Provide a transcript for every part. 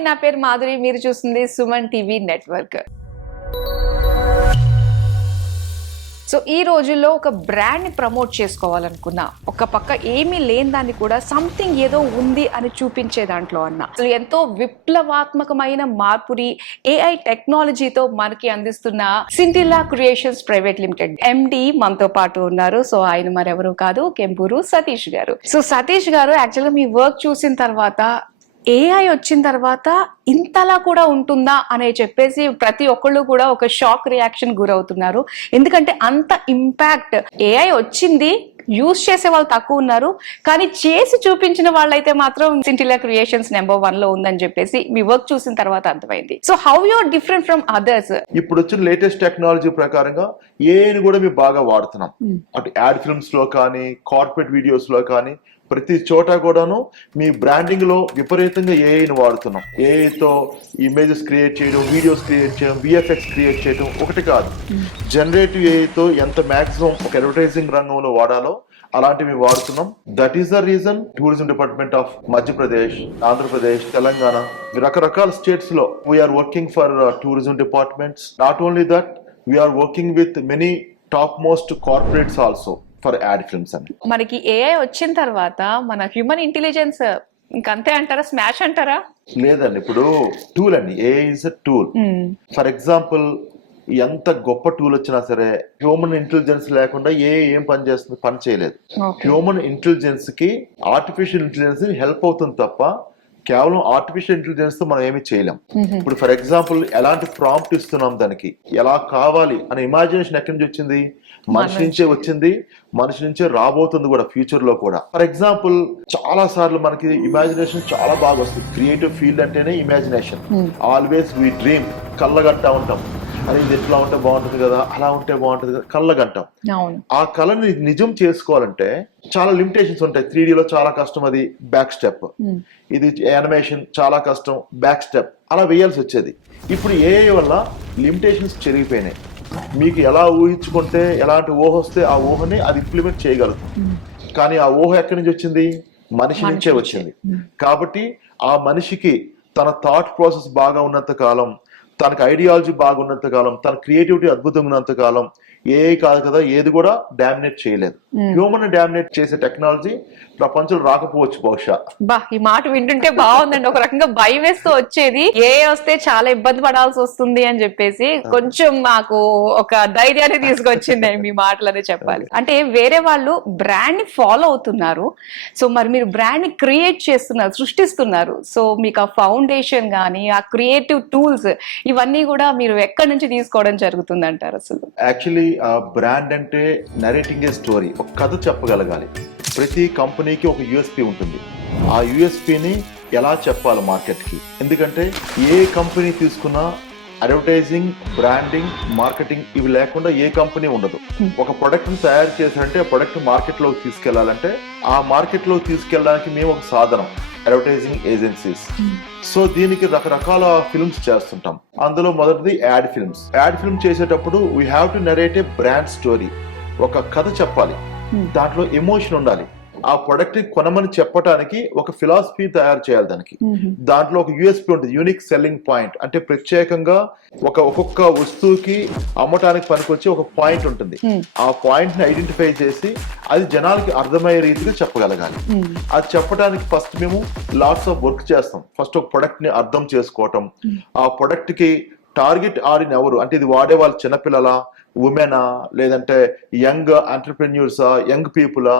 Hi, నా పేరు మాధురి. మీరు చూస్తుంది సుమన్ టీవీ నెట్వర్క్. సో ఈ రోజుల్లో ఒక బ్రాండ్ ని ప్రమోట్ చేసుకోవాలనుకున్నా, ఒక పక్క ఏమీ లేని దాన్ని కూడా సంథింగ్ ఏదో ఉంది అని చూపించే దాంట్లో అన్న అసలు ఎంతో విప్లవాత్మకమైన మార్పుని ఏఐ టెక్నాలజీతో మనకి అందిస్తున్న సింటిల్లా క్రియేషన్స్ ప్రైవేట్ లిమిటెడ్ ఎండి మనతో పాటు ఉన్నారు. సో ఆయన మరెవరు కాదు, కెంపూరు సతీష్ గారు. సో సతీష్ గారు, యాక్చువల్గా మీ వర్క్ చూసిన తర్వాత ఏఐ వచ్చిన తర్వాత ఇంతలా కూడా ఉంటుందా అని చెప్పేసి ప్రతి ఒక్కళ్ళు కూడా ఒక షాక్ రియాక్షన్ గురవుతున్నారు. ఎందుకంటే అంత ఇంపాక్ట్ ఏఐ వచ్చింది, యూజ్ చేసే వాళ్ళు తక్కువ ఉన్నారు, కానీ చేసి చూపించిన వాళ్ళైతే మాత్రం సింటిల్లా క్రియేషన్స్ నెంబర్ 1 లో ఉందని చెప్పేసి మీ వర్క్ చూసిన తర్వాత అర్థమైంది. So how you're different from others? ఇప్పుడు వచ్చిన లేటెస్ట్ టెక్నాలజీ ప్రకారంగా ఏఐని కూడా మేము బాగా వాడుతున్నాం. అటు యాడ్ ఫిల్మ్స్ లో కానీ, కార్పొరేట్ వీడియోస్ లో కానీ, ప్రతి చోట కూడాను మీ బ్రాండింగ్ లో విపరీతంగా ఏఐని వాడుతున్నాం. ఏఐతో ఇమేజెస్ క్రియేట్ చేయడం, వీడియోస్ క్రియేట్ చేయడం, విఎఫ్ఎక్స్ క్రియేట్ చేయడం ఒకటి కాదు. జనరేటివ్ ఏఐతో ఎంత మాక్సిమం ఒక అడ్వర్టైజింగ్ రంగంలో వాడాలో అలాంటివి వాడుతున్నాం. That is the reason tourism department of Madhya Pradesh, Andhra Pradesh, Telangana, రకరకాల స్టేట్స్ లో we are working for tourism departments. Not only that, we are working with many top most corporates also for ad films అని. మనకి ఏఐ వచ్చిన తర్వాత మన హ్యూమన్ ఇంటెలిజెన్స్ ఇంకంతే అంటారా, స్మాష్ అంటారా? లేదండి, ఇప్పుడు టూల్ అండి, AI is a tool. For example, ఎంత గొప్ప టూల్ వచ్చినా సరే హ్యూమన్ ఇంటెలిజెన్స్ లేకుండా ఏం పని చేస్తుంది? పని చేయలేదు. హ్యూమన్ ఇంటెలిజెన్స్ కి ఆర్టిఫిషియల్ ఇంటెలిజెన్స్ హెల్ప్ అవుతుంది తప్ప కేవలం ఆర్టిఫిషియల్ ఇంటెలిజెన్స్ తో మనం ఏమి చేయలేం. ఇప్పుడు ఫర్ ఎగ్జాంపుల్, ఎలాంటి ప్రాంప్ట్ ఇస్తున్నాం, దానికి ఎలా కావాలి అనే ఇమాజినేషన్ ఎక్కడి నుంచి వచ్చింది? మనిషి నుంచే వచ్చింది, మనిషి నుంచే రాబోతుంది కూడా ఫ్యూచర్ లో కూడా. ఫర్ ఎగ్జాంపుల్, చాలా సార్లు మనకి ఇమాజినేషన్ చాలా బాగా వస్తుంది. క్రియేటివ్ ఫీల్డ్ అంటేనే ఇమాజినేషన్. ఆల్వేస్ వీ డ్రీమ్, కళ్ళగంటా ఉంటాం. అది ఇది ఎట్లా ఉంటే బాగుంటుంది కదా, అలా ఉంటే బాగుంటుంది కదా, కళ్ళగంటాం. ఆ కళని నిజం చేసుకోవాలంటే చాలా లిమిటేషన్స్ ఉంటాయి. 3D లో చాలా కష్టం, అది బ్యాక్ స్టెప్. ఇది యానిమేషన్ చాలా కష్టం, బ్యాక్ స్టెప్ అలా వేయాల్సి వచ్చేది. ఇప్పుడు ఏఐ వల్ల లిమిటేషన్స్ చెరిగిపోయినాయి. మీకు ఎలా ఊహించుకుంటే, ఎలాంటి ఊహ వస్తే ఆ ఊహని అది ఇంప్లిమెంట్ చేయగలుగుతుంది. కానీ ఆ ఊహ ఎక్కడి నుంచి వచ్చింది? మనిషి నుంచే వచ్చింది. కాబట్టి ఆ మనిషికి తన థాట్ ప్రాసెస్ బాగా ఉన్నంత కాలం, తనకు ఐడియాలజీ బాగున్నంత కాలం, తన క్రియేటివిటీ అద్భుతంగా ఉన్నంత కాలం ఏఐ కాదు కదా ఏది కూడా డామినేట్ చేయలేదు. హ్యూమన్ డామినేట్ చేసే టెక్నాలజీ ప్రపంచంలో రాకపోవచ్చు బహుశా. ఈ మాట వింటుంటే బాగుందండి. ఒక రకంగా భయం వేస్తూ వచ్చేది, ఏ వస్తే చాలా ఇబ్బంది పడాల్సి వస్తుంది అని చెప్పేసి కొంచెం మాకు ఒక ధైర్యాన్ని తీసుకొచ్చింది మీ మాటలనే చెప్పాలి. అంటే వేరే వాళ్ళు బ్రాండ్ ని ఫాలో అవుతున్నారు, సో మరి మీరు బ్రాండ్ ని క్రియేట్ చేస్తున్నారు, సృష్టిస్తున్నారు. సో మీకు ఆ ఫౌండేషన్ గానీ, ఆ క్రియేటివ్ టూల్స్ ఇవన్నీ కూడా మీరు ఎక్కడి నుంచి తీసుకోవడం జరుగుతుంది అంటారు? అసలు యాక్చువల్లీ ఆ బ్రాండ్ అంటే నరేటింగ్ ఏ స్టోరీ, ఒక కథ చెప్పగలగాలి. ప్రతి కంపెనీకి ఒక యూఎస్పీ ఉంటుంది. ఆ యూఎస్పీని ఎలా చెప్పాలి మార్కెట్కి? ఎందుకంటే ఏ కంపెనీ తీసుకున్నా అడ్వర్టైజింగ్, బ్రాండింగ్, మార్కెటింగ్ ఇవి లేకుండా ఏ కంపెనీ ఉండదు. ఒక ప్రొడక్ట్ ని తయారు చేశారంటే ఆ ప్రొడక్ట్ మార్కెట్ లోకి తీసుకెళ్లాలంటే ఆ మార్కెట్ లోకి తీసుకెళ్ళడానికి మేము ఒక సాధనం, అడ్వర్టైజింగ్ ఏజెన్సీస్. సో దీనికి రకరకాల ఫిల్మ్స్ చేస్తుంటాం. అందులో మొదటిది యాడ్ ఫిల్మ్స్. యాడ్ ఫిల్మ్ చేసేటప్పుడు we have to narrate A brand story. ఒక కథ చెప్పాలి, దాంట్లో ఎమోషన్ ఉండాలి. ఆ ప్రొడక్ట్ కొనమని చెప్పడానికి ఒక ఫిలాసఫీ తయారు చేయాలి దానికి. దాంట్లో ఒక యూఎస్పీ ఉంటుంది, యూనిక్ సెల్లింగ్ పాయింట్. అంటే ప్రత్యేకంగా ఒక్కొక్క వస్తువుకి అమ్మటానికి పనికొచ్చి ఒక పాయింట్ ఉంటుంది. ఆ పాయింట్ ని ఐడెంటిఫై చేసి అది జనాలకి అర్థమయ్యే రీతిగా చెప్పగలగాలి. అది చెప్పడానికి ఫస్ట్ మేము లాట్స్ ఆఫ్ వర్క్ చేస్తాం. ఫస్ట్ ఒక ప్రొడక్ట్ ని అర్థం చేసుకోవటం, ఆ ప్రొడక్ట్ కి టార్గెట్ ఆడియన్స్ ఎవరు, అంటే ఇది వాడే వాళ్ళు చిన్నపిల్లలా, ఉమెనా, లేదంటే యంగ్ ఎంటర్ప్రెన్యూర్సా, యంగ్ పీపులా,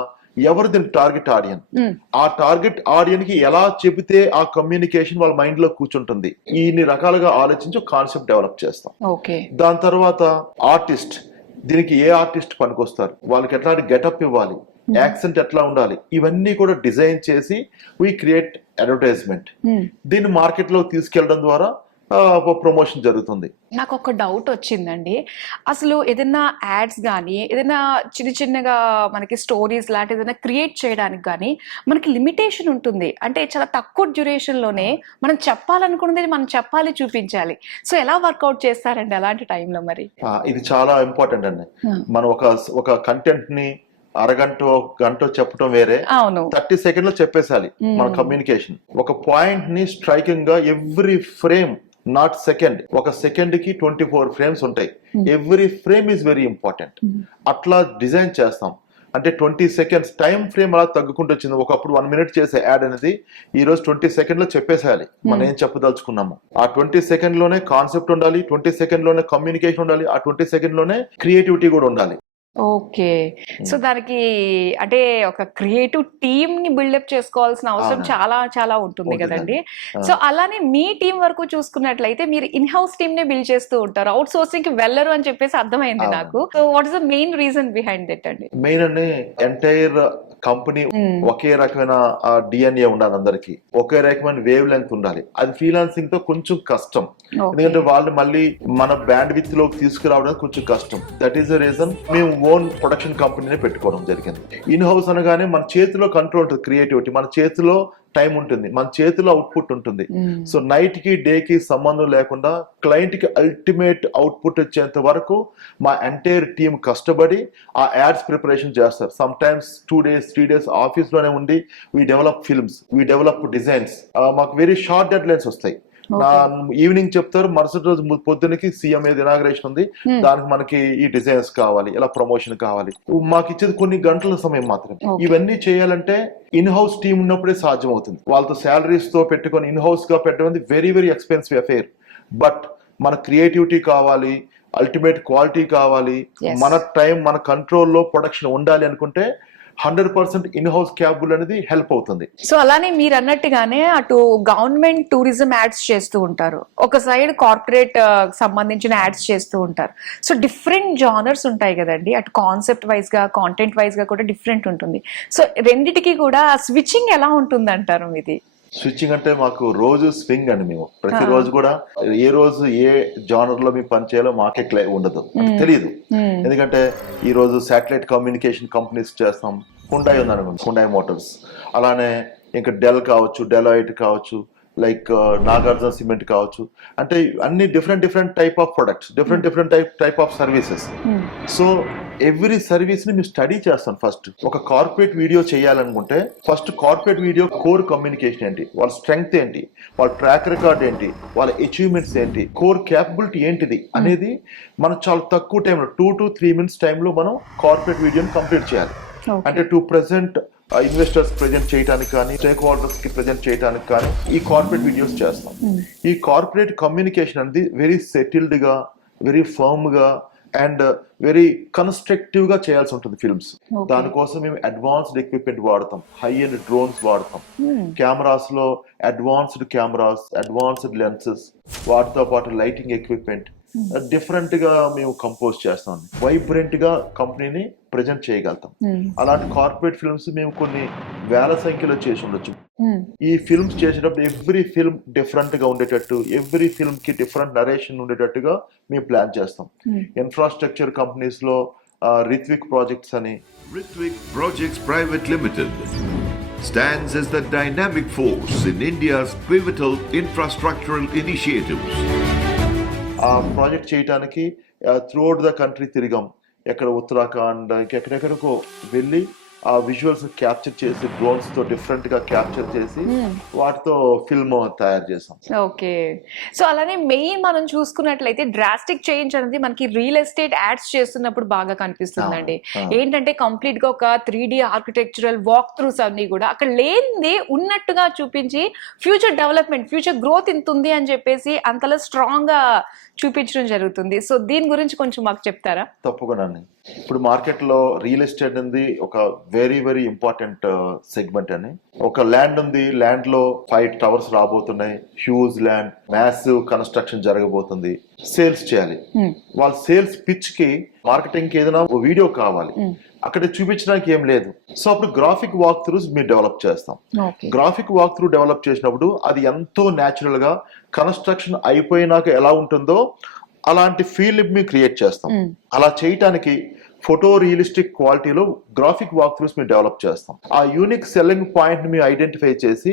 ఎవరు దీని టార్గెట్ ఆడియన్. ఆ టార్గెట్ ఆడియన్ కి ఎలా చెబితే ఆ కమ్యూనికేషన్ వాళ్ళ మైండ్ లో కూర్చుంటుంది. ఇన్ని రకాలుగా ఆలోచించి కాన్సెప్ట్ డెవలప్ చేస్తాం. దాని తర్వాత ఆర్టిస్ట్, దీనికి ఏ ఆర్టిస్ట్ పనికొస్తారు, వాళ్ళకి ఎట్లాంటి గెటప్ ఇవ్వాలి, యాక్సెంట్ ఎట్లా ఉండాలి, ఇవన్నీ కూడా డిజైన్ చేసి వీ క్రియేట్ అడ్వర్టైజ్మెంట్. దీన్ని మార్కెట్ లో తీసుకెళ్లడం ద్వారా ప్రమోషన్ జరుగుతుంది. నాకు ఒక డౌట్ వచ్చిందండి. అసలు ఏదైనా యాడ్స్ కానీ, ఏదైనా చిన్నగా మనకి స్టోరీస్ లాంటి ఏదైనా క్రియేట్ చేయడానికి కానీ మనకి లిమిటేషన్ ఉంటుంది. అంటే చాలా తక్కువ డ్యూరేషన్ లోనే మనం చెప్పాలనుకున్నది మనం చెప్పాలి, చూపించాలి. సో ఎలా వర్కౌట్ చేస్తారండి అలాంటి టైంలో? మరి ఇది చాలా ఇంపార్టెంట్ అండి. మనం ఒక కంటెంట్ ని అరగంట గంట చెప్పడం వేరే, అవును 30 సెకండ్లో చెప్పేసాలి మన కమ్యూనికేషన్. ఒక పాయింట్ ని స్ట్రైకింగ్ గా ఎవ్రీ ఫ్రేమ్, నాట్ సెకండ్, ఒక సెకండ్ కి 24 ఫ్రేమ్స్ ఉంటాయి. Every frame is very important. అట్లా డిజైన్ చేస్తాం. అంటే 20 సెకండ్స్ టైం ఫ్రేమ్ అలా తగ్గుకుంటూ వచ్చింది. ఒకప్పుడు 1 మినిట్ చేసే యాడ్ అనేది ఈ రోజు 20 సెకండ్ లో చెప్పేసేయాలి మనం ఏం చెప్పదలుచుకున్నాము. ఆ 20 సెకండ్ లోనే కాన్సెప్ట్ ఉండాలి, 20 సెకండ్ లోనే కమ్యూనికేషన్ ఉండాలి, ఆ 20 సెకండ్ లోనే క్రియేటివిటీ కూడా ఉండాలి. ఓకే. సో దానికి అంటే ఒక క్రియేటివ్ టీమ్ ని బిల్డప్ చేసుకోవాల్సిన అవసరం అవునండి. చాలా చాలా ఉంటుంది కదండి. సో అలానే మీ టీం వరకు చూసుకున్నట్లయితే మీరు ఇన్ హౌస్ టీమ్ నే బిల్డ్ చేస్తూ ఉంటారు, అవుట్ సోర్సింగ్ కి వెళ్ళరు అని చెప్పేసి అర్థమైంది అవును. నాకు. So what is the main reason behind that అండి? మెయిన్ అంటే ఎంటైర్ కంపెనీ ఒకే రకమైన డిఎన్ఏ ఉండాలి, అందరికి ఒకే రకమైన వేవ్ లెంగ్త్ ఉండాలి. అది ఫ్రీలాన్సింగ్ తో కొంచెం కష్టం, ఎందుకంటే వాళ్ళు మళ్ళీ మన బ్యాండ్ విత్ లోకి తీసుకురావడానికి కొంచెం కష్టం. దట్ ఈస్ ద రీజన్ మేము ఓన్ ప్రొడక్షన్ కంపెనీనే పెట్టుకోవడం జరిగింది. ఇన్ హౌస్ అనగానే మన చేతిలో కంట్రోల్ ఉంటుంది, క్రియేటివిటీ మన చేతిలో, టైం ఉంటుంది, మన చేతిలో అవుట్పుట్ ఉంటుంది. సో నైట్ కి డే కి సంబంధం లేకుండా క్లయింట్ కి అల్టిమేట్ అవుట్పుట్ వచ్చేంత వరకు మా ఎంటైర్ టీమ్ కష్టపడి ఆ యాడ్స్ ప్రిపరేషన్ చేస్తారు. Some times 2 days 3 days office లోనే ఉండి we develop films, we develop designs. మాకు వెరీ షార్ట్ డెడ్ లైన్స్ వస్తాయి. నా ఈవినింగ్ చెప్తారు, మరుసటి రోజు పొద్దునకి సీఎం ఏది ఇనాగ్రేషన్ ఉంది, దానికి మనకి ఈ డిజైన్స్ కావాలి, ఇలా ప్రమోషన్ కావాలి. మాకు ఇచ్చేది కొన్ని గంటల సమయం మాత్రమే. ఇవన్నీ చేయాలంటే ఇన్ హౌస్ టీమ్ ఉన్నప్పుడే సాధ్యం అవుతుంది. వాళ్ళతో శాలరీస్ తో పెట్టుకొని ఇన్ హౌస్ గా పెట్టడం very very expensive affair. But మన క్రియేటివిటీ కావాలి, అల్టిమేట్ క్వాలిటీ కావాలి, మన టైం మన కంట్రోల్లో ప్రొడక్షన్ ఉండాలి అనుకుంటే 100% ఇన్ హౌస్ క్యాబుల్ అనేది హెల్ప్ అవుతుంది. సో అలానే మీరు అన్నట్టుగానే అటు గవర్నమెంట్ టూరిజం యాడ్స్ చేస్తూ ఉంటారు, ఒక సైడ్ కార్పొరేట్ సంబంధించిన యాడ్స్ చేస్తూ ఉంటారు. సో డిఫరెంట్ జానర్స్ ఉంటాయి కదండి, అటు కాన్సెప్ట్ వైజ్ గా కాంటెంట్ వైజ్ గా కూడా డిఫరెంట్ ఉంటుంది. సో రెండిటికి కూడా స్విచ్చింగ్ ఎలా ఉంటుంది అంటారు మీది? స్విచ్చింగ్ అంటే మాకు రోజు స్వింగ్ అండి. మేము ప్రతిరోజు కూడా ఏ రోజు ఏ జానర్ లో మేము పనిచేయాలో మాకే ఉండదు, తెలియదు. ఎందుకంటే ఈ రోజు శాటిలైట్ కమ్యూనికేషన్ కంపెనీస్ చేస్తాం, హుండాయ్ ఉందనుకోండి, హుండాయ్ మోటార్స్, అలానే ఇంకా డెల్ కావచ్చు, డెలాయిట్ కావచ్చు, లైక్ నాగార్జున సిమెంట్ కావచ్చు. అంటే అన్ని different type of products, different type of services. So every service ని మేము స్టడీ చేస్తాం. ఫస్ట్ ఒక కార్పొరేట్ వీడియో చేయాలనుకుంటే first corporate video core communication ఏంటి, వాళ్ళ స్ట్రెంగ్త్ ఏంటి, వాళ్ళ ట్రాక్ రికార్డ్ ఏంటి, వాళ్ళ అచీవ్మెంట్స్ ఏంటి, కోర్ క్యాపబిలిటీ ఏంటిది అనేది మనం చాలా తక్కువ టైంలో 2 to 3 minutes టైంలో మనం కార్పొరేట్ వీడియోని కంప్లీట్ చేయాలి. అంటే టు ప్రెజెంట్ ఇన్వెస్టర్స్ ప్రెజెంట్ చేయడానికి కానీ, స్టేక్ హోల్డర్స్ కి ప్రెజెంట్ చేయడానికి కానీ ఈ కార్పొరేట్ వీడియోస్ చేస్తాం. ఈ కార్పొరేట్ కమ్యూనికేషన్ అనేది వెరీ సెటిల్డ్ గా, వెరీ ఫర్మ్ గా అండ్ వెరీ కన్స్ట్రక్టివ్ గా చేయాల్సి ఉంటుంది ఫిల్మ్స్. దానికోసం మేము అడ్వాన్స్డ్ ఎక్విప్మెంట్ వాడతాం, హై అండ్ డ్రోన్స్ వాడతాం, కెమెరాస్ లో అడ్వాన్స్డ్ కెమెరాస్, అడ్వాన్స్డ్ లెన్సెస్, వాటితో పాటు లైటింగ్ ఎక్విప్మెంట్ డిఫరెంట్ గా మేము కంపోజ్ చేస్తాం. వైబ్రెంట్ గా కంపెనీని ప్రెజెంట్ చేయగలుగుతాం. అలాంటి కార్పొరేట్ ఫిల్మ్స్ మేము కొన్ని వేల సంఖ్యలో చేసి ఉండొచ్చు. ఈ ఫిల్మ్స్ చేసేటప్పుడు ఎవ్రీ ఫిల్మ్ డిఫరెంట్ గా ఉండేటట్టు, ఎవ్రీ ఫిల్మ్ కి డిఫరెంట్ నరేషన్ ఉండేటట్టుగా మేము ప్లాన్ చేస్తాం. ఇన్ఫ్రాస్ట్రక్చర్ కంపెనీస్ లో రిత్విక్ ప్రాజెక్ట్స్ అని, Ritwik Projects Private Limited stands as the dynamic force in India's pivotal infrastructural initiatives. ఆ ప్రాజెక్ట్ చేయడానికి త్రూఅవుట్ ద కంట్రీ తిరిగాం. ఎక్కడ ఉత్తరాఖండ్ ఎక్కడెక్కడికో వెళ్ళి ఆ విజువల్స్ క్యాప్చర్ చేసి డ్రోన్స్ తో డిఫరెంట్ గా క్యాప్చర్ చేసి వాటితో ఫిల్మ్ తయారు చేసాం. ఓకే. సో అలానే మెయిన్ మనం చూసుకున్నట్లయితే డ్రాస్టిక్ చేంజ్ అనేది మనకి రియల్ ఎస్టేట్ యాడ్స్ చేస్తున్నప్పుడు బాగా కనిపిస్తుందండి. ఏంటంటే కంప్లీట్ గా ఒక 3D ఆర్కిటెక్చరల్ వాక్ త్రూస్ అన్ని కూడా అక్కడ లేనిది ఉన్నట్టుగా చూపించి ఫ్యూచర్ డెవలప్మెంట్, ఫ్యూచర్ గ్రోత్ ఇంత ఉంది అని చెప్పేసి అంతలా స్ట్రాంగ్ గా చూపించడం జరుగుతుంది. సో దీని గురించి కొంచెం మాకు చెప్తారా? తప్పకుండా. ఇప్పుడు మార్కెట్ లో రియల్ ఎస్టేట్ అనేది ఒక వెరీ వెరీ ఇంపార్టెంట్ సెగ్మెంట్ అని. ఒక ల్యాండ్ ఉంది, ల్యాండ్ లో 5 towers రాబోతున్నాయి, హ్యూజ్ ల్యాండ్, మ్యాసివ్ కన్స్ట్రక్షన్ జరగబోతుంది, సేల్స్ చేయాలి. వాళ్ళ సేల్స్ పిచ్ కి మార్కెటింగ్ కి ఏదైనా వీడియో కావాలి, అక్కడ చూపించడానికి ఏం లేదు. సో అప్పుడు గ్రాఫిక్ వాక్ త్రూస్ మేము డెవలప్ చేస్తాం. గ్రాఫిక్ వాక్ త్రూ డెవలప్ చేసినప్పుడు అది ఎంతో న్యాచురల్ గా కన్స్ట్రక్షన్ అయిపోయినాక ఎలా ఉంటుందో అలాంటి ఫీల్ మేము క్రియేట్ చేస్తాం. అలా చేయటానికి ఫోటో రియలిస్టిక్ క్వాలిటీలో గ్రాఫిక్ వాక్ త్రూస్ మేము డెవలప్ చేస్తాం. ఆ యూనిక్ సెల్లింగ్ పాయింట్ ని మేము ఐడెంటిఫై చేసి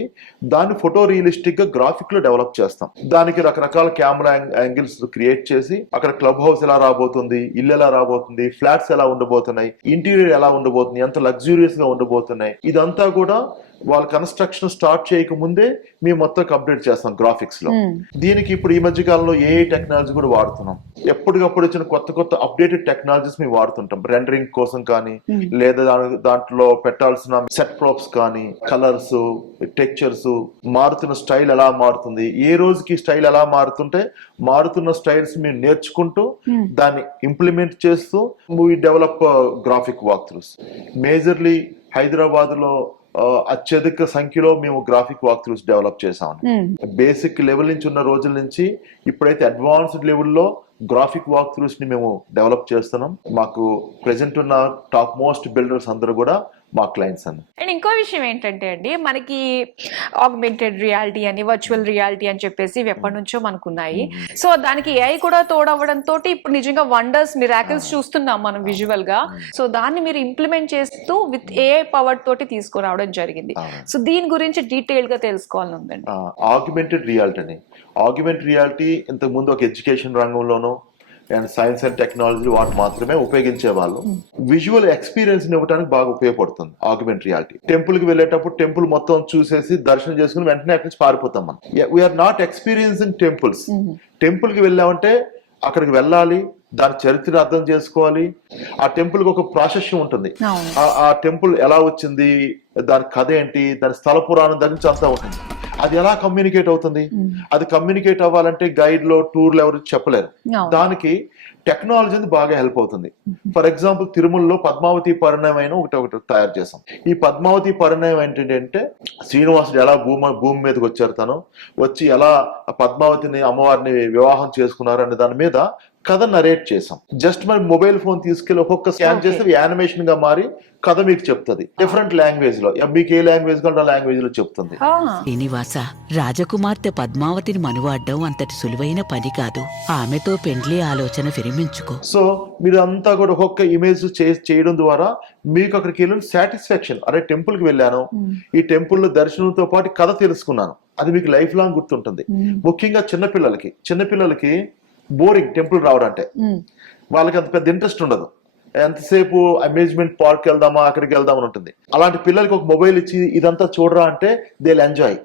దాన్ని ఫోటో రియలిస్టిక్ గా గ్రాఫిక్ లో డెవలప్ చేస్తాం. దానికి రకరకాల కెమెరా యాంగిల్స్ క్రియేట్ చేసి అక్కడ క్లబ్ హౌస్ ఎలా రాబోతుంది, ఇల్లు ఎలా రాబోతుంది, ఫ్లాట్స్ ఎలా ఉండబోతున్నాయి, ఇంటీరియర్ ఎలా ఉండబోతుంది, ఎంత లగ్జూరియస్ గా ఉండబోతున్నాయి, ఇదంతా కూడా వాళ్ళ కన్స్ట్రక్షన్ స్టార్ట్ చేయక ముందే మేము మొత్తం కంప్లీట్ చేస్తాం గ్రాఫిక్స్ లో. దీనికి ఇప్పుడు ఈ మధ్య కాలంలో ఏఐ టెక్నాలజీ కూడా వాడుతున్నాం. ఎప్పటికప్పుడు వచ్చిన కొత్త అప్డేటెడ్ టెక్నాలజీస్ మేము వాడుతుంటాం. రెండరింగ్ కోసం కానీ, లేదా దాంట్లో పెట్టాల్సిన సెట్ ప్రాప్స్ కానీ, కలర్స్, టెక్చర్స్, మారుతున్న స్టైల్ ఎలా మారుతుంది, ఏ రోజుకి స్టైల్ ఎలా మారుతుంటే మారుతున్న స్టైల్స్ మేము నేర్చుకుంటూ దాన్ని ఇంప్లిమెంట్ చేస్తూ we develop graphic walk throughs. Majorly Hyderabad లో అత్యధిక సంఖ్యలో మేము గ్రాఫిక్ వాక్ త్రూస్ డెవలప్ చేసాం. బేసిక్ లెవెల్ నుంచి ఉన్న రోజుల నుంచి ఇప్పుడైతే అడ్వాన్స్డ్ లెవెల్లో గ్రాఫిక్ వాక్ త్రూస్ ని మేము డెవలప్ చేస్తున్నాం. మాకు ప్రెసెంట్ ఉన్న టాప్ మోస్ట్ బిల్డర్స్ అందరూ కూడా మా క్లయింట్స్ అండి. అండ్ ఇంకో విషయం ఏంటంటే అండి, మనకి ఆగ్మెంటెడ్ రియాలిటీ అని, వర్చువల్ రియాలిటీ అని చెప్పేసి ఇవి ఎప్పటి నుంచో మనకున్నాయి. సో దానికి ఏఐ కూడా తోడవడంతో ఇప్పుడు నిజంగా వండర్స్, మిరాకిల్స్ చూస్తున్నాం మనం విజువల్ గా. సో దాన్ని మీరు ఇంప్లిమెంట్ చేస్తూ విత్ ఏఐ పవర్ తోటి తీసుకురావడం జరిగింది. సో దీని గురించి డీటెయిల్ గా తెలుసుకోవాలని ఉందండి. ఆగ్మెంటెడ్ రియాలిటీ అని, ఆగ్మెంటెడ్ రియాలిటీ ఇంతకు ముందు ఒక ఎడ్యుకేషన్ రంగంలోనూ అండ్ సైన్స్ అండ్ టెక్నాలజీ వాటి మాత్రమే ఉపయోగించే వాళ్ళు. విజువల్ ఎక్స్పీరియన్స్ ఇవ్వడానికి బాగా ఉపయోగపడుతుంది ఆగ్మెంటెడ్ రియాలిటీ. టెంపుల్ కి వెళ్ళేటప్పుడు టెంపుల్ మొత్తం చూసేసి దర్శనం చేసుకుని వెంటనే అక్కడి నుంచి పారిపోతాం మనం. We are not experiencing temples. Temple కి వెళ్ళామంటే అక్కడికి వెళ్ళాలి, దాని చరిత్ర అర్థం చేసుకోవాలి. ఆ టెంపుల్ కి ఒక ప్రాశస్యం ఉంటుంది. ఆ టెంపుల్ ఎలా వచ్చింది, దాని కథ ఏంటి, దాని స్థల పురాణం దగ్గర నుంచి అంతా ఉంటుంది. అది ఎలా కమ్యూనికేట్ అవుతుంది? అది కమ్యూనికేట్ అవ్వాలంటే గైడ్ లో, టూర్లు ఎవరు చెప్పలేరు. దానికి టెక్నాలజీ బాగా హెల్ప్ అవుతుంది. ఫర్ ఎగ్జాంపుల్ తిరుమలలో పద్మావతి పరిణయం ఒకటి తయారు చేసాం. ఈ పద్మావతి పరిణయం ఏంటంటే శ్రీనివాసుడు ఎలా భూమి మీదకి వచ్చారు, తను వచ్చి ఎలా పద్మావతిని అమ్మవారిని వివాహం చేసుకున్నారు అనే దాని మీద కథ నరేట్ చేసాం. జస్ట్ మరి మొబైల్ ఫోన్ తీసుకెళ్లి ఒక్కొక్క స్కాన్ చేస్తే యానిమేషన్ గా మారి కథ మీకు చెప్తుంది. డిఫరెంట్ లాంగ్వేజ్ లో, మీకు ఏ లాంగ్వేజ్ కావాలంటే ఆ లాంగ్వేజ్ లో చెప్తుంది. శ్రీనివాస, రాజకుమార్తె పద్మావతిని మనువాడడం అంతటి సులువైన పని కాదు. ఆమెతో పెండ్లి ఆలోచన విరమించుకో. సో మీరు అంతా కూడా ఒక్కొక్క ఇమేజ్ చేయడం ద్వారా మీకు అక్కడికి వెళ్ళిన సాటిస్ఫాక్షన్, అరే టెంపుల్ కి వెళ్ళాను, ఈ టెంపుల్ లో దర్శనంతో పాటు కథ తెలుసుకున్నాను, అది మీకు లైఫ్ లాంగ్ గుర్తుంటుంది. ముఖ్యంగా చిన్నపిల్లలకి బోరింగ్ టెంపుల్ రావడం అంటే, వాళ్ళకి అంత పెద్ద ఇంట్రెస్ట్ ఉండదు. ఎంతసేపు అమ్యూజ్మెంట్ పార్క్ వెళ్దామా, అక్కడికి వెళ్దామని ఉంటుంది. అలాంటి పిల్లలకి ఒక మొబైల్ ఇచ్చి ఇదంతా చూడరా అంటే దే విల్ ఎంజాయ్.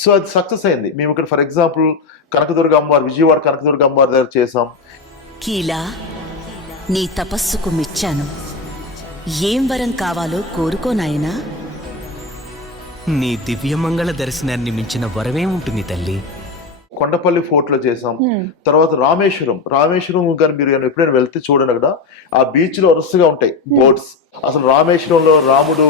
సో అది సక్సెస్ అయింది. మేము ఇక్కడ ఫర్ ఎగ్జాంపుల్ కనకదుర్గ అమ్మవారు, విజయవాడ కనకదుర్గ అమ్మవారి దగ్గర చేసాం. కీలా, నీ తపస్సుకు మెచ్చాను. ఏం వరం కావాలో కోరుకో నాయనా. నీ దివ్యమంగళ దర్శనాన్ని మించిన వరమేముంటుంది తల్లి? కొండపల్లి ఫోర్ట్ లో చేసాం. తర్వాత రామేశ్వరం కానీ మీరు ఎప్పుడైనా వెళ్తే చూడండి, అక్కడ ఆ బీచ్ లో వరుసగా ఉంటాయి బోట్స్. అసలు రామేశ్వరంలో రాముడు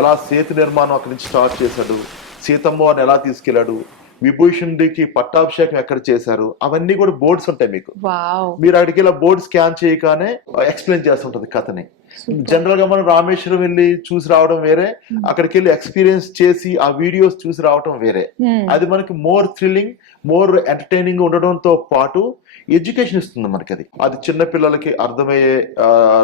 ఎలా సేతు నిర్మాణం అక్కడి నుంచి స్టార్ట్ చేశాడు, సీతమ్మవారిని ఎలా తీసుకెళ్లాడు, విభూషణుడికి పట్టాభిషేకం ఎక్కడ చేశారు, అవన్నీ కూడా బోర్డ్స్ ఉంటాయి మీకు. మీరు అక్కడికి ఇలా బోర్డ్ స్కాన్ చేయగానే ఎక్స్ప్లెయిన్ చేస్తుంటది కథని. జనరల్ గా మనం రామేశ్వరం వెళ్ళి చూసి రావడం వేరే, అక్కడికి వెళ్ళి ఎక్స్పీరియన్స్ చేసి ఆ వీడియోస్ చూసి రావడం వేరే. అది మనకి మోర్ థ్రిల్లింగ్, మోర్ ఎంటర్టైనింగ్ ఉండడంతో పాటు ఎడ్యుకేషన్ ఇస్తుంది మనకి. అది చిన్న పిల్లలకి అర్థమయ్యే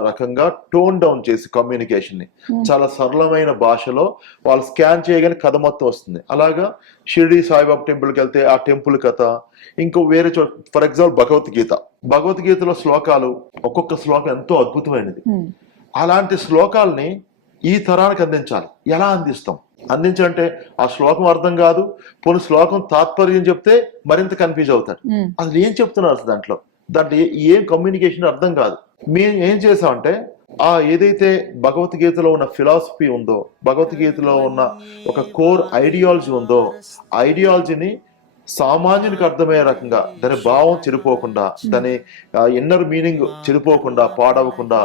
రకంగా టోన్ డౌన్ చేసి కమ్యూనికేషన్ ని చాలా సరళమైన భాషలో వాళ్ళు స్కాన్ చేయగానే కథ మొత్తం వస్తుంది. అలాగా షిరిడి సాయిబాబా టెంపుల్కి వెళ్తే ఆ టెంపుల్ కథ, ఇంకో వేరే చోట ఫర్ ఎగ్జాంపుల్ భగవద్గీతలో శ్లోకాలు, ఒక్కొక్క శ్లోకం ఎంతో అద్భుతమైనది. అలాంటి శ్లోకాలని ఈ తరానికి అందించాలి. ఎలా అందించాలంటే ఆ శ్లోకం అర్థం కాదు, పోనీ శ్లోకం తాత్పర్యం చెప్తే మరింత కన్ఫ్యూజ్ అవుతాడు. అసలు ఏం చెప్తున్నారు దాంట్లో ఏం కమ్యూనికేషన్ అర్థం కాదు. మేము ఏం చేసామంటే ఏదైతే భగవద్గీతలో ఉన్న ఫిలాసఫీ ఉందో, భగవద్గీతలో ఉన్న ఒక కోర్ ఐడియాలజీ ఉందో, ఐడియాలజీని సామాన్యునికి అర్థమయ్యే రకంగా, దాని భావం చెడిపోకుండా, దాని ఇన్నర్ మీనింగ్ చెడిపోకుండా, పాడవకుండా,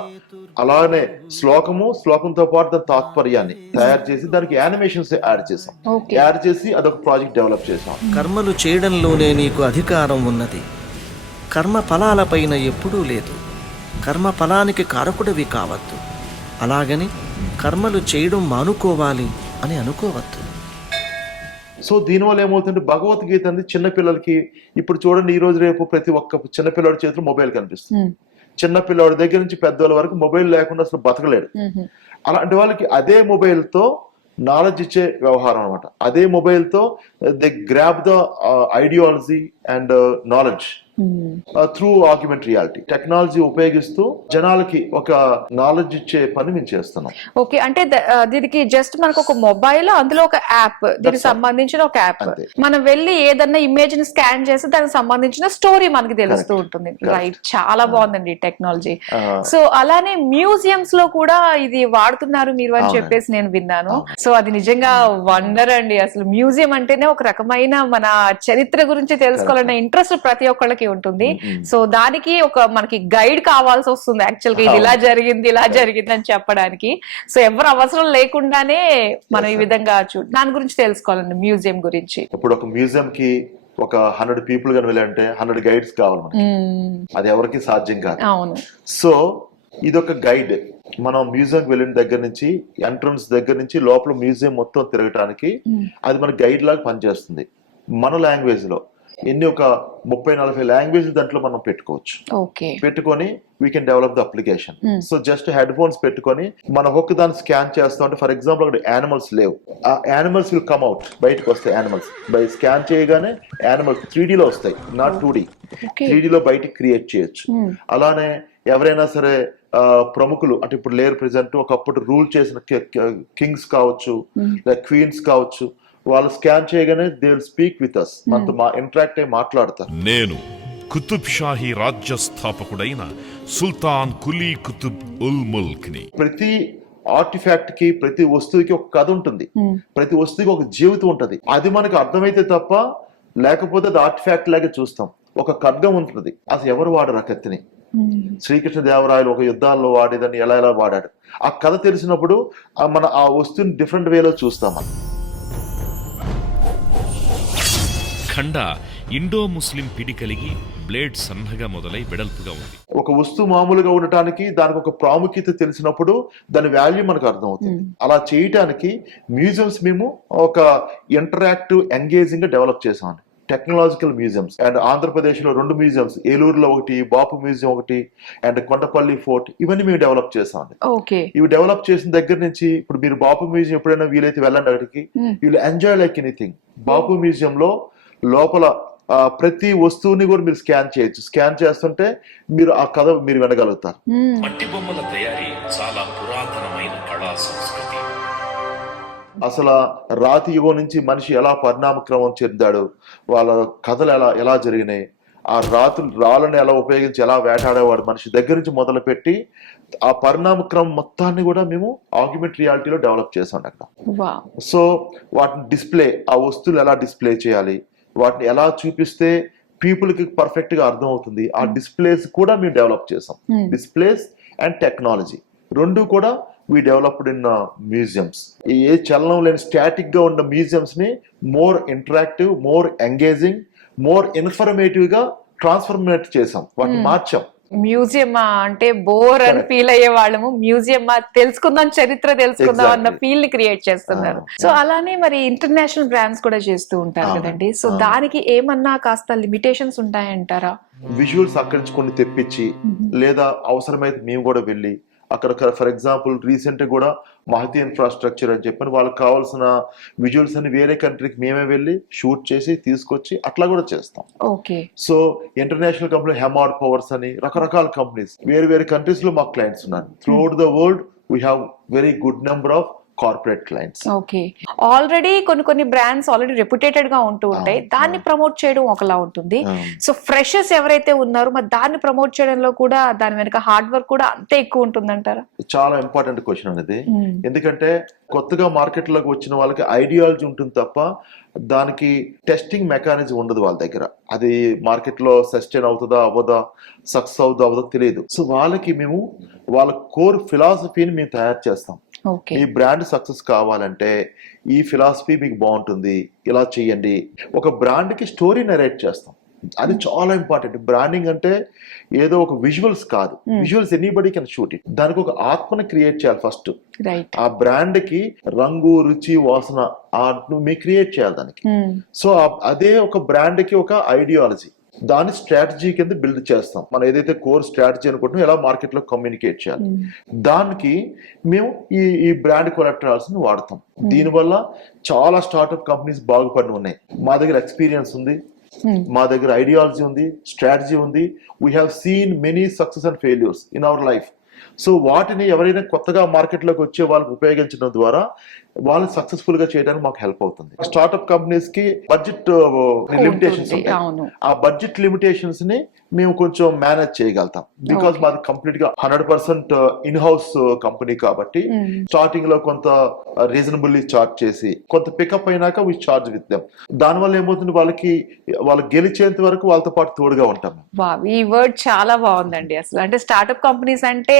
అలానే శ్లోకంతో పాటు దాని తాత్పర్యాన్ని తయారు చేసి దానికి యానిమేషన్స్ యాడ్ చేసి అదొక ప్రాజెక్ట్ డెవలప్ చేసాం. కర్మలు చేయడంలోనే నీకు అధికారం ఉన్నది, కర్మ ఫలాలపైన ఎప్పుడూ లేదు. కర్మ ఫలానికి కారకుడివి కావద్దు. అలాగని కర్మలు చేయడం మానుకోవాలి అని అనుకోవద్దు. సో దీనివల్ల ఏమవుతుందంటే భగవద్గీత అనేది చిన్నపిల్లలకి, ఇప్పుడు చూడండి ఈ రోజు రేపు ప్రతి ఒక్క చిన్నపిల్లడి చేతిలో మొబైల్ కనిపిస్తుంది. చిన్న పిల్లవాడి దగ్గర నుంచి పెద్దవాళ్ళ వరకు మొబైల్ లేకుండా అసలు బతకలేడు. అలాంటి వాళ్ళకి అదే మొబైల్ తో నాలెడ్జ్ ఇచ్చే వ్యవహారం అనమాట. అదే మొబైల్ తో they grab the ideology and knowledge through augment reality. Technology ఉపయోగిస్తూ జనాలకి ఒక నాలెడ్జ్ ఇచ్చే పని మేము చేస్తున్నాం. ఓకే, అంటే దీనికి జస్ట్ మనకు ఒక మొబైల్, అందులో ఒక యాప్, దీనికి సంబంధించిన ఒక యాప్, మనం వెళ్ళి ఏదన్నా ఇమేజ్ ని స్కాన్ చేసి దానికి సంబంధించిన స్టోరీ మనకి తెలుస్తూ ఉంటుంది. రైట్, చాలా బాగుందండి టెక్నాలజీ. సో అలానే మ్యూజియంస్ లో కూడా ఇది వాడుతున్నారు మీరు అని చెప్పేసి నేను విన్నాను. సో అది నిజంగా వండర్ అండి. అసలు మ్యూజియం అంటేనే ఒక రకమైన మన చరిత్ర గురించి తెలుసుకోవాలన్న ఇంట్రెస్ట్ ప్రతి ఒక్కళ్ళకి ఉంటుంది. సో దానికి ఒక మనకి గైడ్ కావాల్సి వస్తుంది యాక్చువల్ గా, ఇది ఇలా జరిగింది ఇలా జరిగింది అని చెప్పడానికి. సో ఎవరు అవసరం లేకుండానే మనం ఈ విధంగా దాని గురించి తెలుసుకోవాలండి, మ్యూజియం గురించి. ఇప్పుడు ఒక మ్యూజియం కి ఒక 100 పీపుల్ కానీ వెళ్ళాలంటే 100 గైడ్స్ కావాలి మనకి. అది ఎవరికి సాధ్యం కాదు. అవును. సో ఇదొక గైడ్. మనం మ్యూజియంకి వెళ్ళిన దగ్గర నుంచి, ఎంట్రన్స్ దగ్గర నుంచి లోపల మ్యూజియం మొత్తం తిరగటానికి అది మన గైడ్ లాగా పనిచేస్తుంది. మన లాంగ్వేజ్ లో ఎన్ని ఒక 30-40 లాంగ్వేజ్ దాంట్లో మనం పెట్టుకోవచ్చు. పెట్టుకొని we can develop the application. So just head phones పెట్టుకొని మన ఒక్క దాన్ని స్కాన్ చేస్తాం అంటే, ఫర్ ఎగ్జాంపుల్ అక్కడ యానిమల్స్ లేవు, ఆ యానిమల్స్ విల్ కమ్ అవుట్, బయటకు వస్తాయి యానిమల్స్. బై స్కాన్ చేయగానే యానిమల్స్ 3D లో వస్తాయి, నాట్ 2D. 3D లో బయటికి క్రియేట్ చేయొచ్చు. అలానే ఎవరైనా సరే ప్రముఖులు అంటే ఇప్పుడు లేరు ప్రెసెంట్, ఒకప్పుడు రూల్ చేసిన కింగ్స్ కావచ్చు, లేదా క్వీన్స్ కావచ్చు, వాళ్ళు స్కాన్ చేయగానే they will speak with us, మనతో ఇంటరాక్ట్ అయ్యి మాట్లాడతారు. నేను కుతుబ్ షాహీ రాజ్య స్థాపకుడైన సుల్తాన్ కులీ కుతుబ్ ఉల్ ముల్క్ ని. ప్రతి ఆర్టిఫాక్ట్ కి, ప్రతి వస్తువుకి ఒక కథ ఉంటుంది, ప్రతి వస్తువుకి ఒక జీవితం ఉంటది. అది మనకు అర్థమైతే తప్ప, లేకపోతే అది ఆర్టిఫాక్ట్ లాగా చూస్తాం. ఒక ఖడ్గం ఉంటుంది, అసలు ఎవరు వాడరు ఆ కత్తిని. శ్రీకృష్ణదేవరాయలు ఒక యుద్ధాల్లో వాడేదాన్ని ఎలా ఎలా వాడాడు, ఆ కథ తెలిసినప్పుడు మన ఆ వస్తువుని డిఫరెంట్ వేలో చూస్తాం మనం. ఖండ ఇండో ముస్లిం పిడి కలిగి బ్లేడ్ సన్నగా మొదలై వెడల్పుగా ఉంది. ఒక వస్తువు మామూలుగా ఉండటానికి దానికి ఒక ప్రాముఖ్యత తెలిసినప్పుడు దాని వాల్యూ మనకు అర్థం అవుతుంది. అలా చేయటానికి మ్యూజియంస్ మేము ఒక ఇంటరాక్టివ్, ఎంగేజింగ్ గా డెవలప్ చేసామండి. Technological museums. అండ్ ఆంధ్రప్రదేశ్ లో 2 మ్యూజియంస్, ఏలూరులో ఒకటి, బాపు మ్యూజియం ఒకటి, అండ్ కొండపల్లి ఫోర్ట్, ఇవన్నీ మేము డెవలప్ చేసామండి. ఇవి డెవలప్ చేసిన దగ్గర నుంచి ఇప్పుడు మీరు బాపు మ్యూజియం ఎప్పుడైనా వీలైతే వెళ్ళండి అక్కడికి, you will enjoy like anything. Bapu museum లో లోపల ప్రతి వస్తువుని కూడా మీరు స్కాన్ చేయొచ్చు. స్కాన్ చేస్తుంటే మీరు ఆ కథ మీరు వినగలుగుతారు. మట్టి బొమ్మల తయారీ చాలా పురాతనమైన కళా సంస్కృతి. అసలు రాతి యుగం నుంచి మనిషి ఎలా పరిణామక్రమం చెందాడు, వాళ్ళ కథలు ఎలా జరిగినాయి, ఆ రాళ్ళని ఎలా ఉపయోగించి ఎలా వేటాడేవాడు మనిషి దగ్గర నుంచి మొదలు పెట్టి ఆ పరిణామక్రమం మొత్తాన్ని కూడా మేము ఆగ్మెంట్ రియాలిటీలో డెవలప్ చేసాం అక్కడ. సో వాటిని డిస్ప్లే, ఆ వస్తువులు ఎలా డిస్ప్లే చేయాలి, వాటిని ఎలా చూపిస్తే పీపుల్ కి పర్ఫెక్ట్ గా అర్థం అవుతుంది, ఆ డిస్ప్లేస్ కూడా మేము డెవలప్ చేసాం. డిస్ప్లేస్ అండ్ టెక్నాలజీ రెండు కూడా we developed in museums. ఏ చలనం లేని స్టాటిక్ గా ఉన్న మ్యూజియంస్ ని more interactive, more engaging, more informative గా ట్రాన్స్ఫర్మేట్ చేసాం, వాటిని మార్చాం. మ్యూజియం అంటే బోర్ అని ఫీల్ అయ్యే వాళ్ళము, మ్యూజియం తెలుసుకుందాం, చరిత్ర తెలుసుకుందాం అన్న ఫీల్ ని క్రియేట్ చేస్తున్నారు. సో అలానే మరి ఇంటర్నేషనల్ బ్రాండ్స్ కూడా చేస్తూ ఉంటారు కదండి. సో దానికి ఏమన్నా కాస్త లిమిటేషన్స్ ఉంటాయంటారా? విజువల్స్ అక్కడి నుంచి కొన్ని తెప్పించి, లేదా అవసరమైతే మేము కూడా వెళ్ళి అక్కడ, ఫర్ ఎగ్జాంపుల్ రీసెంట్ కూడా మహతి ఇన్ఫ్రాస్ట్రక్చర్ అని చెప్పని వాళ్ళకి కావాల్సిన విజువల్స్ అని వేరే కంట్రీకి మేమే వెళ్ళి షూట్ చేసి తీసుకొచ్చి అట్లా కూడా చేస్తాం. సో ఇంటర్నేషనల్ కంపెనీ హెమాడ్ పవర్స్ అని రకరకాల కంపెనీస్ వేరే కంట్రీస్ లో మాకు క్లయింట్స్ ఉన్నారు. Through out the world we have very good number of corporate clients. Already కొన్ని బ్రాండ్స్ ఆల్రెడీ రెప్యుటేటెడ్ గా ఉంటూ ఉంటాయి, దాన్ని ప్రమోట్ చేయడం ఒకలా ఉంటుంది. సో ఫ్రెషర్స్ ఎవరైతే ఉన్నారో మరి దాన్ని ప్రమోట్ చేయడంలో కూడా దాని వెనక హార్డ్ వర్క్ కూడా అంతే ఎక్కువ ఉంటుందంటారా? చాలా ఇంపార్టెంట్ క్వశ్చన్ అనేది. ఎందుకంటే కొత్తగా మార్కెట్ లోకి వచ్చిన వాళ్ళకి ఐడియాలజీ ఉంటుంది తప్ప దానికి టెస్టింగ్ మెకానిజం ఉండదు వాళ్ళ దగ్గర. అది మార్కెట్ లో సస్టైన్ అవుతుందా అవ్వదా, సక్సెస్ అవుతుందా అవ్వదా తెలియదు. సో వాళ్ళకి మేము వాళ్ళ కోర్ ఫిలాసఫీని మేము తయారు చేస్తాం. ఈ బ్రాండ్ సక్సెస్ కావాలంటే ఈ ఫిలాసఫీ మీకు బాగుంటుంది, ఇలా చెయ్యండి. ఒక బ్రాండ్ కి స్టోరీ నరేట్ చేస్తాం, అది చాలా ఇంపార్టెంట్. బ్రాండింగ్ అంటే ఏదో ఒక విజువల్స్ కాదు, visuals anybody can shoot it. దానికి ఒక ఆత్మని క్రియేట్ చేయాలి ఫస్ట్. ఆ బ్రాండ్ కి రంగు, రుచి, వాసన మీకు క్రియేట్ చేయాలి దానికి. సో అదే ఒక బ్రాండ్ కి ఒక ఐడియాలజీ. దాని స్ట్రాటజీ కింద బిల్డ్ చేస్తాం. మనం ఏదైతే కోర్ స్ట్రాటజీ అనుకుంటున్నాం ఎలా మార్కెట్ లో కమ్యూనికేట్ చేయాలి, దానికి మేము ఈ బ్రాండ్ కొలెక్టరల్స్ ని వాడతాం. దీనివల్ల చాలా స్టార్ట్అప్ కంపెనీస్ బాగుపడి ఉన్నాయి. మా దగ్గర ఎక్స్పీరియన్స్ ఉంది, మా దగ్గర ఐడియాలజీ ఉంది, స్ట్రాటజీ ఉంది. We have seen many success and failures in our life. So వాటిని ఎవరైనా కొత్తగా మార్కెట్లోకి వచ్చే వాళ్ళకి ఉపయోగించడం ద్వారా వాళ్ళు సక్సెస్ఫుల్ గా చేయడానికి మాకు హెల్ప్ అవుతుంది. స్టార్ట్అప్ కంపెనీస్ కి బడ్జెట్ లిమిటేషన్స్ ఉంటాయి. ఆ బడ్జెట్ లిమిటేషన్స్ ని మేము కొంచెం మేనేజ్ చేయగలుగుతాం. బికాస్ మాది కంప్లీట్ గా 100% ఇన్ హౌస్ కంపెనీ కాబట్టి స్టార్టింగ్ లో కొంత రీజనబుల్లీ చార్జ్ చేసి కొంత పికప్ అయినాక వి చార్జ్ విత్ దెమ్. దానివల్ల ఏమవుతుంది, వాళ్ళు గెలిచేంత వరకు వాళ్ళతో పాటు తోడుగా ఉంటాం. ఈ వర్డ్ చాలా బాగుందండి. అసలు అంటే స్టార్ట్అప్ కంపెనీస్ అంటే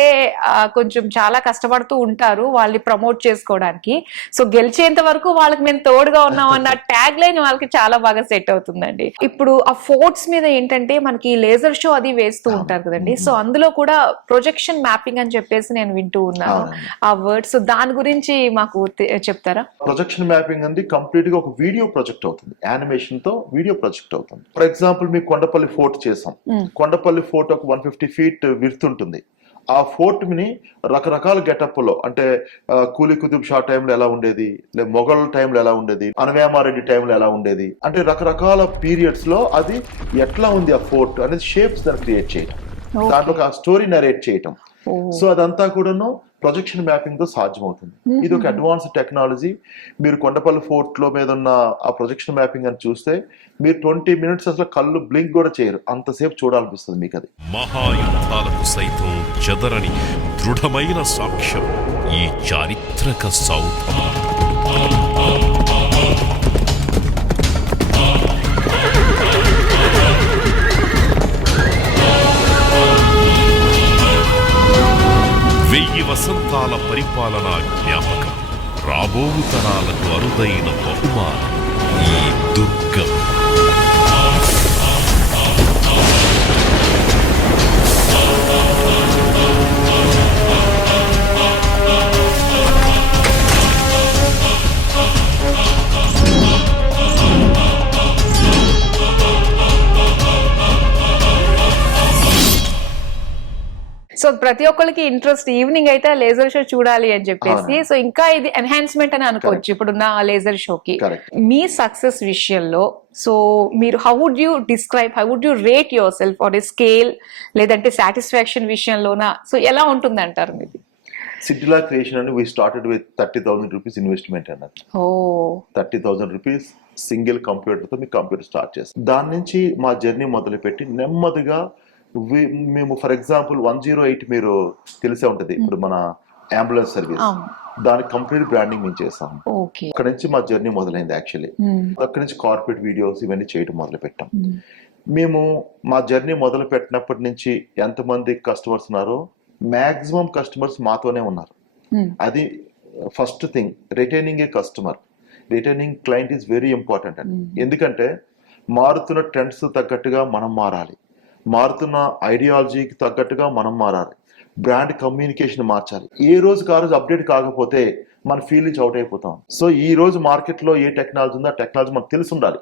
కొంచెం చాలా కష్టపడుతూ ఉంటారు వాళ్ళని ప్రమోట్ చేసుకోవడానికి. సో గెలిచేంత వరకు వాళ్ళకి మేము తోడుగా ఉన్నాం అన్న ట్యాగ్ లైన్ వాళ్ళకి చాలా బాగా సెట్ అవుతుందండి. ఇప్పుడు ఆ ఫోర్ట్స్ మీద ఏంటంటే మనకి లేజర్ షో అది వేస్తూ ఉంటారు కదండి. సో అందులో కూడా ప్రొజెక్షన్ మ్యాపింగ్ అని చెప్పేసి నేను వింటూ ఉన్నాను ఆ వర్డ్. సో దాని గురించి మాకు చెప్తారా? ప్రొజెక్షన్ మ్యాపింగ్ అనేది కంప్లీట్ గా ఒక వీడియో ప్రాజెక్ట్ అవుతుంది, యానిమేషన్ తో వీడియో ప్రాజెక్ట్ అవుతుంది. For example me Kondapalli fort చేసాం. కొండపల్లి ఫోర్ట్ ఒక 150 feet విడ్త్ ఉంటుంది. ఆ ఫోర్ట్ ని రకరకాల గెటప్ లో, అంటే కూలీ కుతుబ్ షా టైంలో ఎలా ఉండేది, లేదా మొఘల్ టైంలో ఎలా ఉండేది, అనవేమారెడ్డి టైంలో ఎలా ఉండేది, అంటే రకరకాల పీరియడ్స్ లో అది ఎట్లా ఉంది ఆ ఫోర్ట్ అనేది షేప్స్ దాన్ని క్రియేట్ చేయటం, దాంట్లో ఒక స్టోరీ నరేట్ చేయటం. సో అదంతా కూడాను ప్రొజెక్షన్ మ్యాపింగ్ తో సాధ్యమవుతుంది. ఇది ఒక అడ్వాన్స్డ్ టెక్నాలజీ. మీరు కొండపల్లి ఫోర్ట్ లో మీద ఉన్న ఆ ప్రొజెక్షన్ మ్యాపింగ్ అని చూస్తే మీరు 20 minutes అసలు కళ్ళు బ్లింక్ కూడా చేయరు, అంతసేపు చూడాలనిపిస్తుంది మీకు. అది మహాయుద్ధాలకు సైతం చెదరని దృఢమైన సాక్ష్యం ఈ చారిత్రక సౌధం. వసంతాల పరిపాలనా జ్ఞాపకం, రాబోవు తరాలకు అరుదైన బహుమానం ఈ దుర్గం. సో ప్రతి ఒక్కరికి ఇంట్రెస్ట్ ఈవినింగ్ అయితే లేజర్ షో చూడాలి అని చెప్పేసి. సో ఇంకా ఇది ఎన్హాన్స్మెంట్ అని అనుకోవచ్చు ఇప్పుడున్న లేజర్ షోకి. మీ సక్సెస్ విషయంలో సో మీరు how would you rate yourself on a scale, లేదంటే సాటిస్ఫాక్షన్ విషయంలోనా? సో ఎలా ఉంటుంది అంటారు మీది? సిటీలా క్రియేషన్ అని we started with 30,000 rupees investment అన్నది. 30,000 rupees సింగిల్ కంప్యూటర్ తో మీ కంప్యూటర్ స్టార్ట్ చేస్తాం. దాని నుంచి మా జర్నీ మొదలుపెట్టి నెమ్మదిగా మేము ఫర్ ఎగ్జాంపుల్ 108 మీరు తెలిసే ఉంటది, ఇప్పుడు మన అంబులెన్స్ సర్వీస్, దానికి కంప్లీట్ బ్రాండింగ్ మేము చేసాం. అక్కడ నుంచి మా జర్నీ మొదలైంది. యాక్చువల్లీ అక్కడి నుంచి కార్పొరేట్ వీడియోస్ ఇవన్నీ చేయడం మొదలు పెట్టాం. మేము మా జర్నీ మొదలు పెట్టినప్పటి నుంచి ఎంతమంది కస్టమర్స్ ఉన్నారో మాక్సిమం కస్టమర్స్ మాతోనే ఉన్నారు. అది first thing. Retaining A customer, retaining client is very important అండి. ఎందుకంటే మారుతున్న ట్రెండ్స్ తగ్గట్టుగా మనం మారాలి, మారుతున్న ఐడియాలజీకి తగ్గట్టుగా మనం మారాలి, బ్రాండ్ కమ్యూనికేషన్ మార్చాలి. ఏ రోజుకి ఆ రోజు అప్డేట్ కాకపోతే మన ఫీల్డ్ నుంచి అవుట్ అయిపోతాం. సో ఈ రోజు మార్కెట్ లో ఏ టెక్నాలజీ ఉందో ఆ టెక్నాలజీ మనకు తెలిసి ఉండాలి,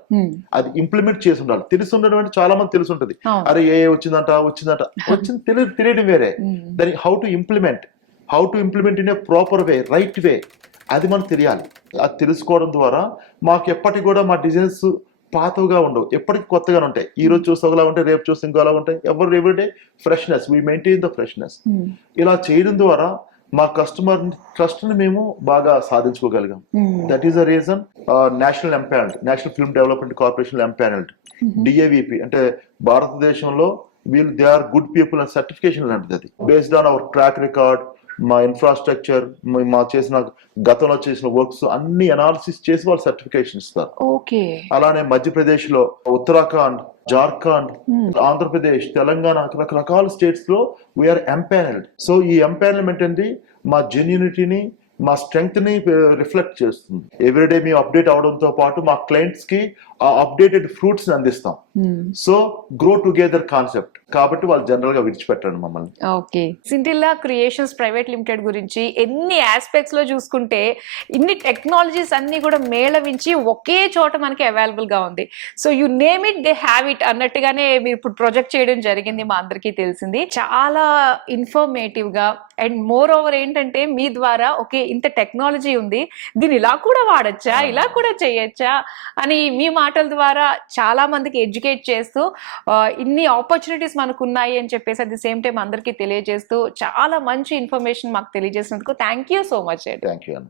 అది ఇంప్లిమెంట్ చేసి ఉండాలి. తెలిసి ఉండడం అంటే చాలా మంది తెలిసి ఉంటుంది, అరే ఏ వచ్చింది తెలియడం వేరే. దాని how to implement in a proper way, right way, అది మనకు తెలియాలి. అది తెలుసుకోవడం ద్వారా మాకు ఎప్పటికి కూడా మా డిజైన్స్ పాతగా ఉండవు, ఎప్పటికీ కొత్తగానే ఉంటాయి. ఈ రోజు చూస్తే ఒకలా ఉంటాయి, రేపు చూస్తే ఇంకోలా ఉంటాయి. Everyday freshness, we maintain the freshness. ఇలా చేయడం ద్వారా మా కస్టమర్ ట్రస్ట్ ని మేము బాగా సాధించుకోగలిగాం. That is the reason National Film Development Corporation empanelled, DAVP అంటే భారతదేశంలో they are good people and certification లాంటిది. అది based on our track record, మా ఇన్ఫ్రాస్ట్రక్చర్, మా చేసిన గతంలో చేసిన వర్క్స్ అన్ని అనాలిసిస్ చేసి వాళ్ళు సర్టిఫికేషన్ ఇస్తారు. అలానే మధ్యప్రదేశ్ లో, ఉత్తరాఖండ్, జార్ఖండ్, ఆంధ్రప్రదేశ్, తెలంగాణ, రకరకాల స్టేట్స్ లో వీఆర్ ఎంపానల్డ్. సో ఈ ఎంపానల్మెంట్ అనేది మా జెన్యూనిటీని, మా స్ట్రెంగ్త్ ని రిఫ్లెక్ట్ చేస్తుంది. ఎవ్రీడే మేము అప్డేట్ అవడంతో పాటు మా క్లయింట్స్ కి ఆ అప్డేటెడ్ ఫ్రూట్స్ అందిస్తాం. సో గ్రో టుగెదర్ కాన్సెప్ట్ కాబట్టి వాళ్ళు జనరల్ గా విడిచిపెట్టండి మమ్మల్ని. Okay, Scintilla creations private limited గురించి ఎన్ని ఆస్పెక్ట్స్ లో చూసుకుంటే ఇన్ని టెక్నాలజీస్ అన్ని కూడా మేళవించి ఒకే చోట మనకి అవైలబుల్ గా ఉంది. So you name it they have it అన్నట్టుగానే మీరు ఇప్పుడు ప్రొజెక్ట్ చేయడం జరిగింది, మా అందరికీ తెలిసింది. చాలా ఇన్ఫర్మేటివ్ గా అండ్ మోర్ ఓవర్ ఏంటంటే మీ ద్వారా ఓకే ఇంత టెక్నాలజీ ఉంది, దీన్ని ఇలా కూడా వాడచ్చా, ఇలా కూడా చేయొచ్చా అని మీ మాటల ద్వారా చాలా మందికి ఎడ్యుకేట్ చేస్తూ ఇన్ని ఆపర్చునిటీస్ మనకు ఉన్నాయి అని చెప్పేసి అట్ ది సేమ్ టైం అందరికీ తెలియజేస్తూ చాలా మంచి ఇన్ఫర్మేషన్ మాకు తెలియజేసినందుకు thank you so much. Thank you అన్న.